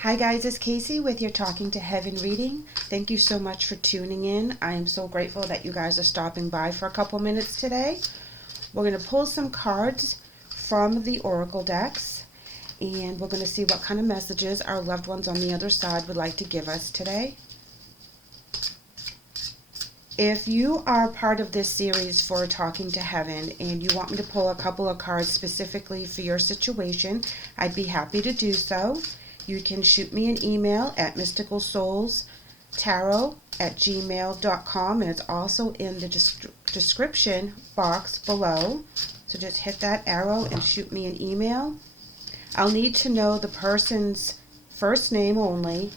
Hi guys, it's Kacee with your Talking to Heaven reading. Thank you so much for tuning in. I am so grateful that you guys are stopping by for a couple minutes today. We're going to pull some cards from the Oracle decks, and we're going to see what kind of messages our loved ones on the other side would like to give us today. If you are part of this series for Talking to Heaven and you want me to pull a couple of cards specifically for your situation, I'd be happy to do so. You can shoot me an email at mysticalsoulstarot@gmail.com, and it's also in the description box below. So just hit that arrow and shoot me an email. I'll need to know the person's first name only,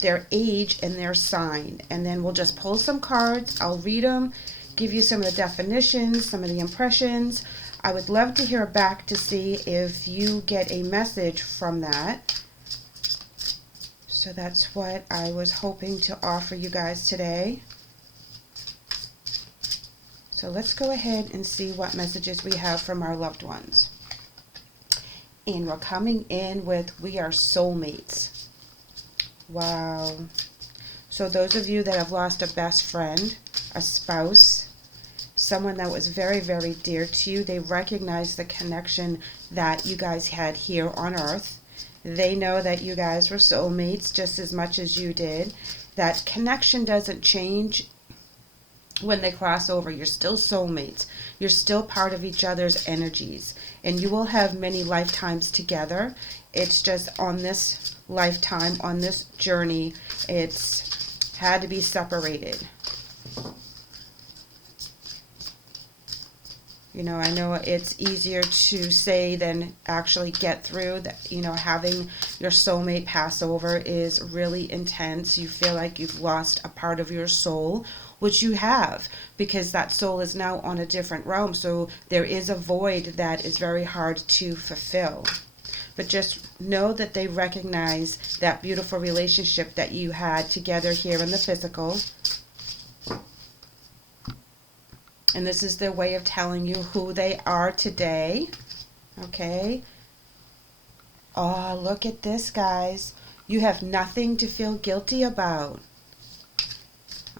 their age, and their sign. And then we'll just pull some cards. I'll read them, give you some of the definitions, some of the impressions. I would love to hear back to see if you get a message from that. So that's what I was hoping to offer you guys today. So let's go ahead and see what messages we have from our loved ones. And we're coming in with "We are soulmates." Wow. So those of you that have lost a best friend, a spouse, someone that was very, very dear to you, they recognize the connection that you guys had here on Earth. They know that you guys were soulmates just as much as you did. That connection doesn't change when they cross over. You're still soulmates. You're still part of each other's energies. And you will have many lifetimes together. It's just on this lifetime, on this journey, it's had to be separated. You know, I know it's easier to say than actually get through. That, you know, having your soulmate pass over is really intense. You feel like you've lost a part of your soul, which you have, because that soul is now on a different realm. So there is a void that is very hard to fulfill. But just know that they recognize that beautiful relationship that you had together here in the physical. And this is their way of telling you who they are today. Okay. Oh, look at this, guys. You have nothing to feel guilty about.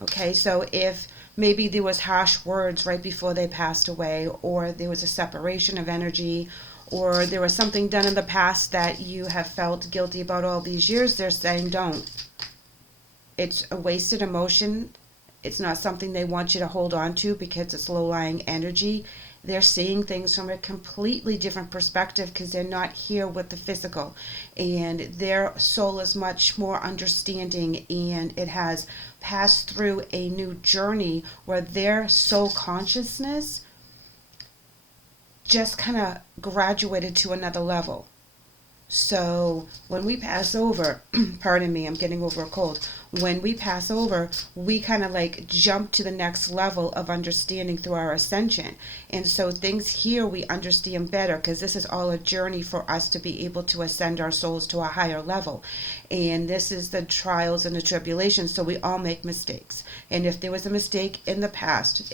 Okay, so if maybe there was harsh words right before they passed away, or there was a separation of energy, or there was something done in the past that you have felt guilty about all these years, they're saying don't. It's a wasted emotion. It's not something they want you to hold on to because it's low-lying energy. They're seeing things from a completely different perspective because they're not here with the physical. And their soul is much more understanding, and it has passed through a new journey where their soul consciousness just kind of graduated to another level. So when we pass over, pardon me, I'm getting over a cold. When we pass over, we kind of like jump to the next level of understanding through our ascension. And so things here we understand better because this is all a journey for us to be able to ascend our souls to a higher level. And this is the trials and the tribulations. So we all make mistakes. And if there was a mistake in the past,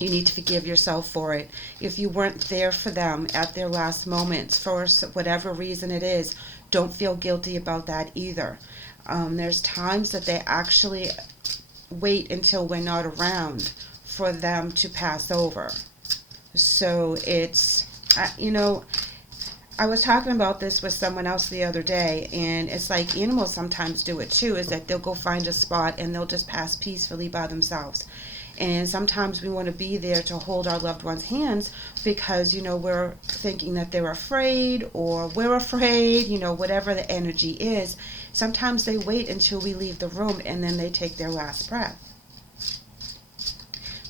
you need to forgive yourself for it. If you weren't there for them at their last moments, for whatever reason it is, don't feel guilty about that either. There's times that they actually wait until we're not around for them to pass over. So it's, you know, I was talking about this with someone else the other day, and it's like animals sometimes do it too, is that they'll go find a spot and they'll just pass peacefully by themselves. And sometimes we want to be there to hold our loved ones' hands because, you know, we're thinking that they're afraid or we're afraid, you know, whatever the energy is. Sometimes they wait until we leave the room and then they take their last breath.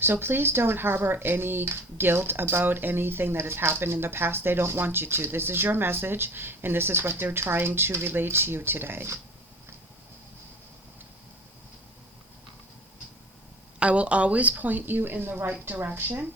So please don't harbor any guilt about anything that has happened in the past. They don't want you to. This is your message, and this is what they're trying to relate to you today. I will always point you in the right direction.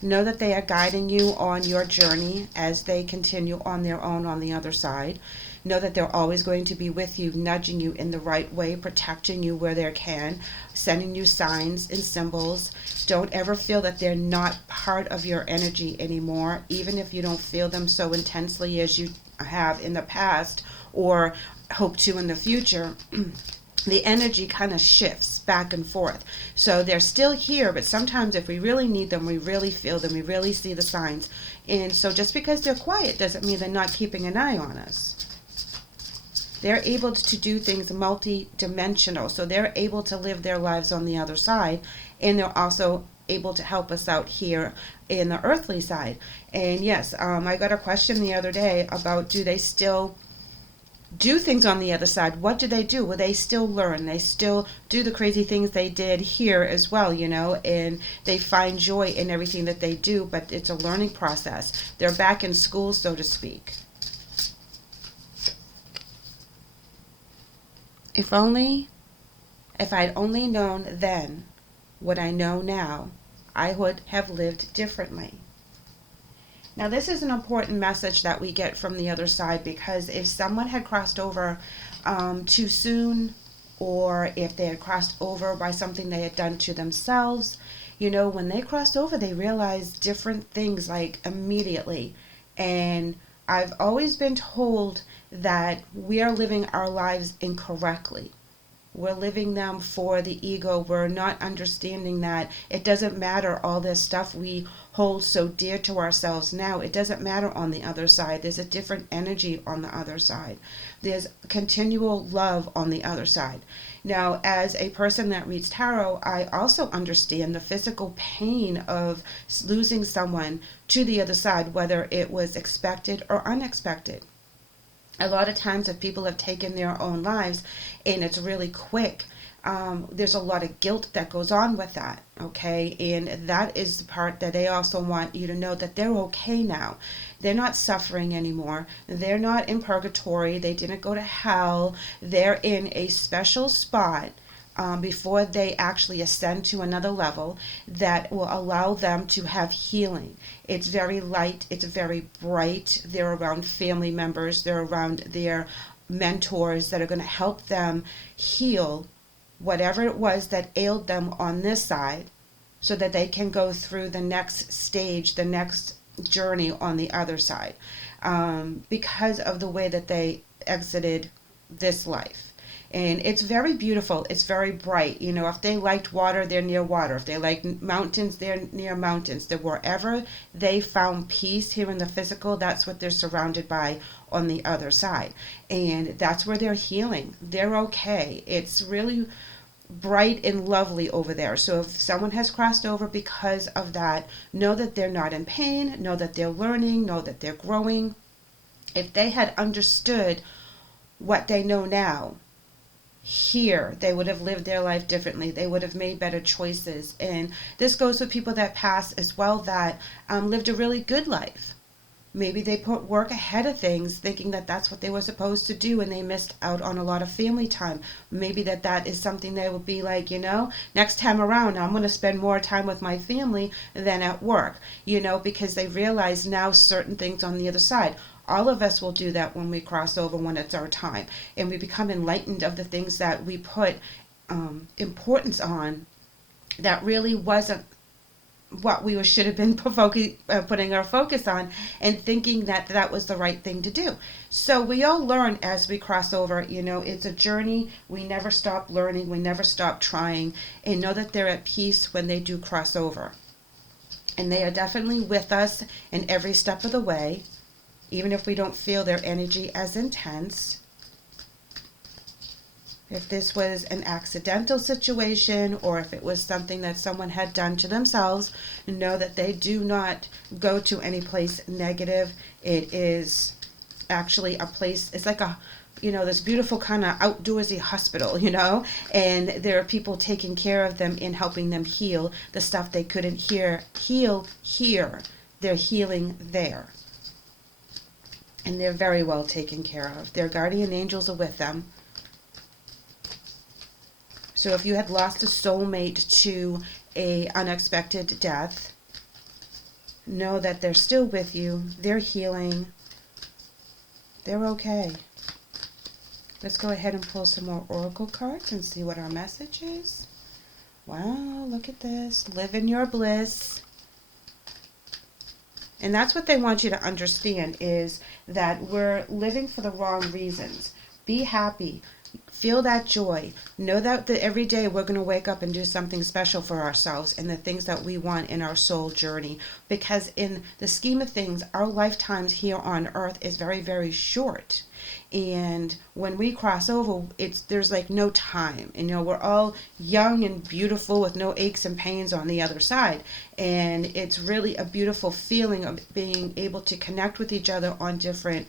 Know that they are guiding you on your journey as they continue on their own on the other side. Know that they're always going to be with you, nudging you in the right way, protecting you where they can, sending you signs and symbols. Don't ever feel that they're not part of your energy anymore, even if you don't feel them so intensely as you have in the past or hope to in the future. The energy kind of shifts back and forth. So they're still here, but sometimes if we really need them, we really feel them, we really see the signs. And so just because they're quiet doesn't mean they're not keeping an eye on us. They're able to do things multi-dimensional. So they're able to live their lives on the other side, and they're also able to help us out here in the earthly side. And yes, I got a question the other day about, do they still do things on the other side? What do they do? Well, they still learn. They still do the crazy things they did here as well, and they find joy in everything that they do, but it's a learning process. They're back in school, so to speak. If I'd only known then what I know now, I would have lived differently. Now, this is an important message that we get from the other side, because if someone had crossed over too soon, or if they had crossed over by something they had done to themselves, when they crossed over, they realized different things like immediately. And I've always been told that we are living our lives incorrectly. We're living them for the ego. We're not understanding that it doesn't matter all this stuff we hold so dear to ourselves now. It doesn't matter on the other side. There's a different energy on the other side. There's continual love on the other side. Now, as a person that reads tarot, I also understand the physical pain of losing someone to the other side, whether it was expected or unexpected. A lot of times if people have taken their own lives and it's really quick, there's a lot of guilt that goes on with that, okay? And that is the part that they also want you to know, that they're okay now. They're not suffering anymore. They're not in purgatory. They didn't go to hell. They're in a special spot before they actually ascend to another level that will allow them to have healing. It's very light. It's very bright. They're around family members. They're around their mentors that are going to help them heal whatever it was that ailed them on this side, so that they can go through the next stage, the next journey on the other side, because of the way that they exited this life. And it's very beautiful. It's very bright. If they liked water, they're near water. If they like mountains, they're near mountains. That wherever they found peace here in the physical, that's what they're surrounded by on the other side. And that's where they're healing. They're okay. It's really bright and lovely over there. So if someone has crossed over because of that, know that they're not in pain. Know that they're learning. Know that they're growing. If they had understood what they know now, here, they would have lived their life differently. They would have made better choices. And this goes with people that pass as well, that lived a really good life. Maybe they put work ahead of things, thinking that that's what they were supposed to do, and they missed out on a lot of family time. Maybe that is something they would be like, next time around, I'm going to spend more time with my family than at work, because they realize now certain things on the other side. All of us will do that when we cross over, when it's our time. And we become enlightened of the things that we put importance on that really wasn't what we should have been putting our focus on, and thinking that was the right thing to do. So we all learn as we cross over. It's a journey. We never stop learning. We never stop trying. And know that they're at peace when they do cross over. And they are definitely with us in every step of the way. Even if we don't feel their energy as intense. If this was an accidental situation, or if it was something that someone had done to themselves, know that they do not go to any place negative. It is actually a place, it's like this beautiful kind of outdoorsy hospital, and there are people taking care of them and helping them heal the stuff they couldn't heal here. They're healing there. And they're very well taken care of. Their guardian angels are with them. So if you had lost a soulmate to a unexpected death, know that they're still with you. They're healing. They're okay. Let's go ahead and pull some more oracle cards and see what our message is. Wow, look at this. Live in your bliss. And that's what they want you to understand, is that we're living for the wrong reasons. Be happy. Feel that joy. Know that every day we're going to wake up and do something special for ourselves and the things that we want in our soul journey. Because in the scheme of things, our lifetimes here on earth is very, very short. And when we cross over, there's like no time. And, we're all young and beautiful with no aches and pains on the other side. And it's really a beautiful feeling of being able to connect with each other on different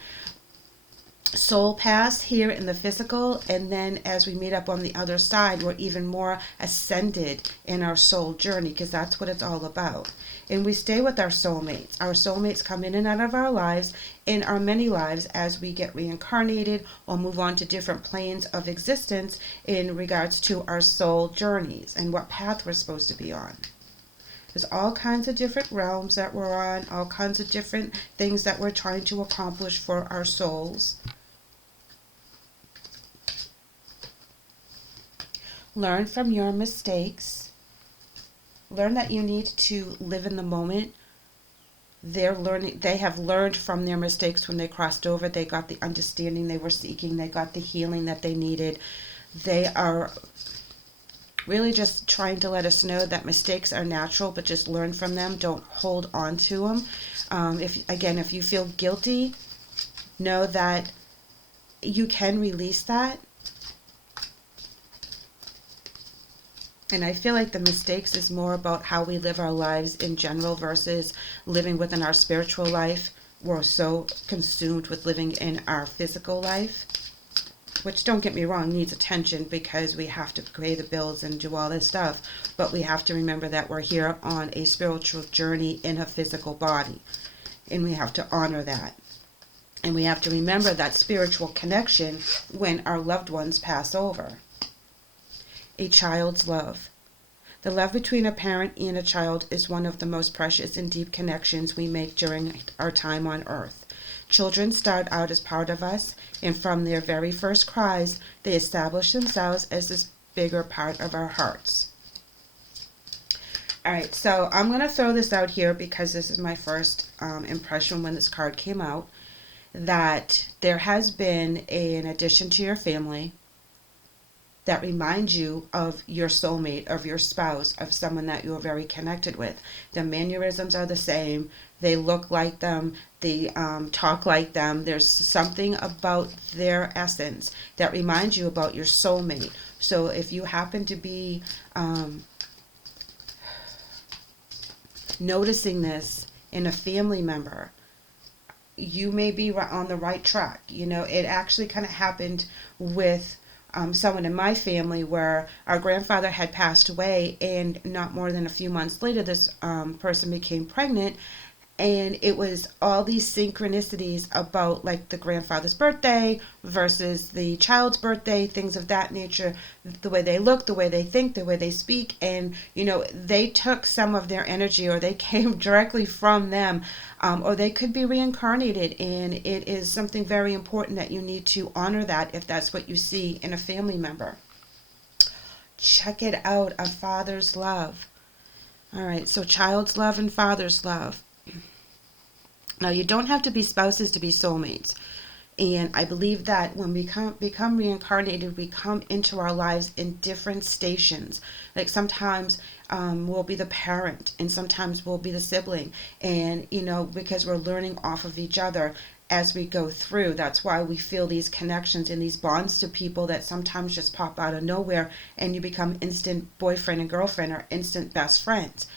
soul paths here in the physical, and then as we meet up on the other side, we're even more ascended in our soul journey, because that's what it's all about. And we stay with our soulmates. Our soulmates come in and out of our lives, in our many lives, as we get reincarnated or move on to different planes of existence in regards to our soul journeys and what path we're supposed to be on. There's all kinds of different realms that we're on, all kinds of different things that we're trying to accomplish for our souls. Learn from your mistakes. Learn that you need to live in the moment. They have learned from their mistakes when they crossed over. They got the understanding they were seeking. They got the healing that they needed. They are really just trying to let us know that mistakes are natural, but just learn from them. Don't hold on to them. If you feel guilty, know that you can release that. And I feel like the mistakes is more about how we live our lives in general versus living within our spiritual life. We're so consumed with living in our physical life, which, don't get me wrong, needs attention because we have to pay the bills and do all this stuff. But we have to remember that we're here on a spiritual journey in a physical body. And we have to honor that. And we have to remember that spiritual connection when our loved ones pass over. A child's love. The love between a parent and a child is one of the most precious and deep connections we make during our time on earth. Children start out as part of us, and from their very first cries, they establish themselves as this bigger part of our hearts. Alright, so I'm going to throw this out here because this is my first impression when this card came out, that there has been an addition to your family that reminds you of your soulmate, of your spouse, of someone that you're very connected with. The mannerisms are the same. They look like them. They talk like them. There's something about their essence that reminds you about your soulmate. So if you happen to be noticing this in a family member, you may be on the right track. It actually kind of happened with someone in my family where our grandfather had passed away, and not more than a few months later this person became pregnant, and it was all these synchronicities about like the grandfather's birthday versus the child's birthday, things of that nature, the way they look, the way they think, the way they speak, and they took some of their energy, or they came directly from them, or they could be reincarnated, and it is something very important that you need to honor that if that's what you see in a family member. Check it out, a father's love. All right, so child's love and father's love. Now, you don't have to be spouses to be soulmates. And I believe that when we become reincarnated, we come into our lives in different stations. Like sometimes we'll be the parent, and sometimes we'll be the sibling. And, because we're learning off of each other as we go through. That's why we feel these connections and these bonds to people that sometimes just pop out of nowhere, and you become instant boyfriend and girlfriend or instant best friends.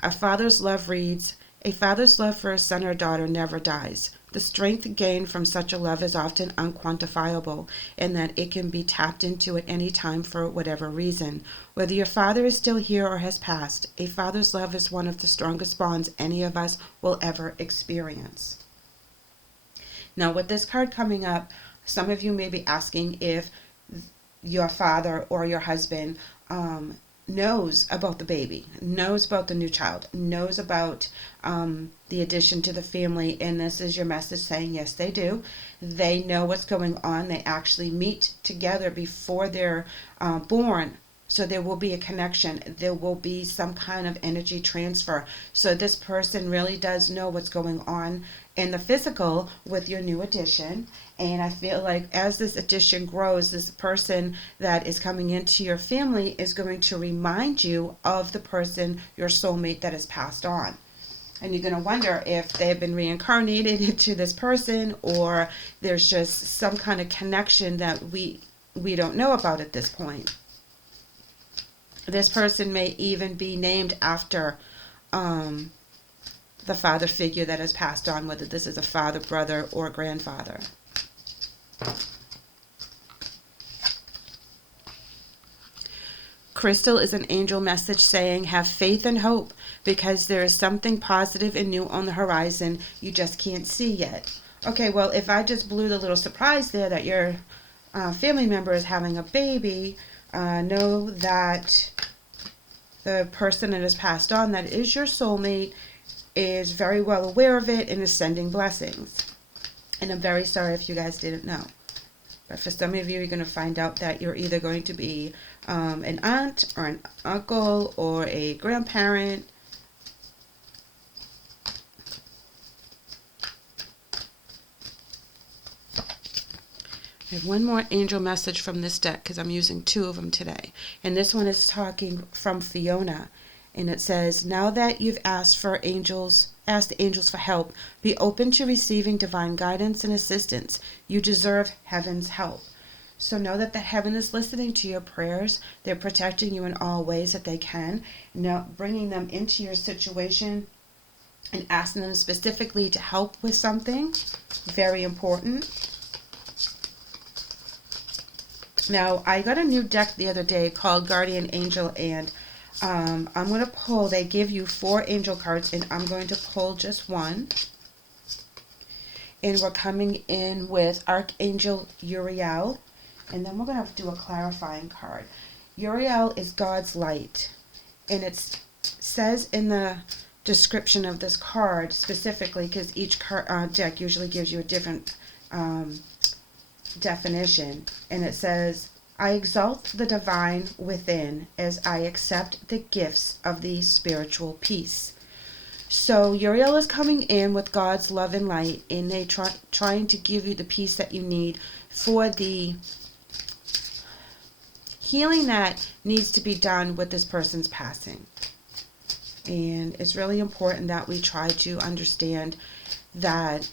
A father's love reads, "A father's love for a son or daughter never dies. The strength gained from such a love is often unquantifiable, in that it can be tapped into at any time for whatever reason. Whether your father is still here or has passed, a father's love is one of the strongest bonds any of us will ever experience." Now, with this card coming up, some of you may be asking if your father or your husband knows about the baby, knows about the new child, knows about the addition to the family, and this is your message saying, yes, they do. They know what's going on. They actually meet together before they're born. So there will be a connection. There will be some kind of energy transfer. So this person really does know what's going on in the physical with your new addition. And I feel like as this addition grows, this person that is coming into your family is going to remind you of the person, your soulmate that has passed on. And you're going to wonder if they have been reincarnated into this person, or there's just some kind of connection that we don't know about at this point. This person may even be named after the father figure that has passed on, whether this is a father, brother, or grandfather. Crystal is an angel message saying, have faith and hope, because there is something positive and new on the horizon you just can't see yet. Okay, well, if I just blew the little surprise there that your family member is having a baby, know that the person that has passed on, that is your soulmate, is very well aware of it and is sending blessings. And I'm very sorry if you guys didn't know. But for some of you, you're going to find out that you're either going to be an aunt or an uncle or a grandparent. I have one more angel message from this deck because I'm using two of them today. And this one is talking from Fiona. And it says, now that you've asked the angels for help, be open to receiving divine guidance and assistance. You deserve heaven's help. So know that the heaven is listening to your prayers. They're protecting you in all ways that they can. Now, bringing them into your situation and asking them specifically to help with something. Very important. Now, I got a new deck the other day called Guardian Angel, and I'm going to pull, they give you 4 angel cards, and I'm going to pull just one. And we're coming in with Archangel Uriel, and then we're going to do a clarifying card. Uriel is God's light, and it says in the description of this card specifically, because each deck usually gives you a different definition, and it says, I exalt the divine within as I accept the gifts of the spiritual peace. So Uriel is coming in with God's love and light, and they trying to give you the peace that you need for the healing that needs to be done with this person's passing. And it's really important that we try to understand that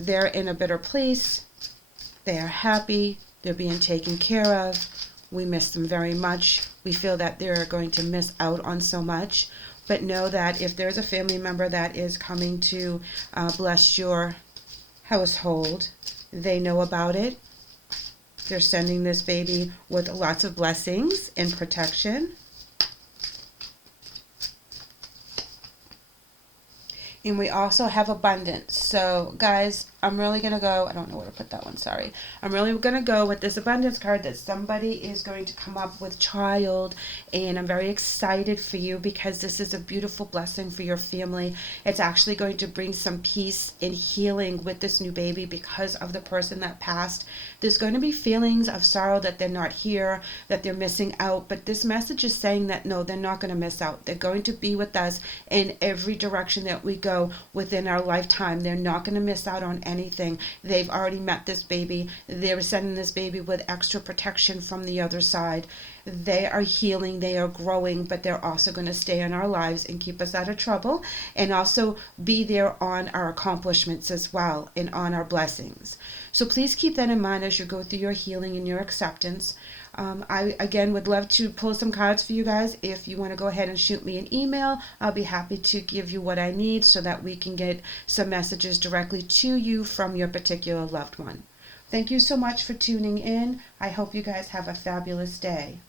they're in a better place. They are happy. They're being taken care of. We miss them very much. We feel that they're going to miss out on so much. But know that if there's a family member that is coming to bless your household, they know about it. They're sending this baby with lots of blessings and protection. And we also have abundance. So, guys, I'm really going to go, I don't know where to put that one, sorry. I'm really going to go with this abundance card that somebody is going to come up with child. And I'm very excited for you because this is a beautiful blessing for your family. It's actually going to bring some peace and healing with this new baby because of the person that passed. There's going to be feelings of sorrow that they're not here, that they're missing out. But this message is saying that, no, they're not going to miss out. They're going to be with us in every direction that we go within our lifetime. They're not going to miss out on anything. They've already met this baby. They're sending this baby with extra protection from the other side. They are healing, they are growing, but they're also going to stay in our lives and keep us out of trouble, and also be there on our accomplishments as well and on our blessings. So please keep that in mind as you go through your healing and your acceptance. I, again, would love to pull some cards for you guys. If you want to go ahead and shoot me an email, I'll be happy to give you what I need so that we can get some messages directly to you from your particular loved one. Thank you so much for tuning in. I hope you guys have a fabulous day.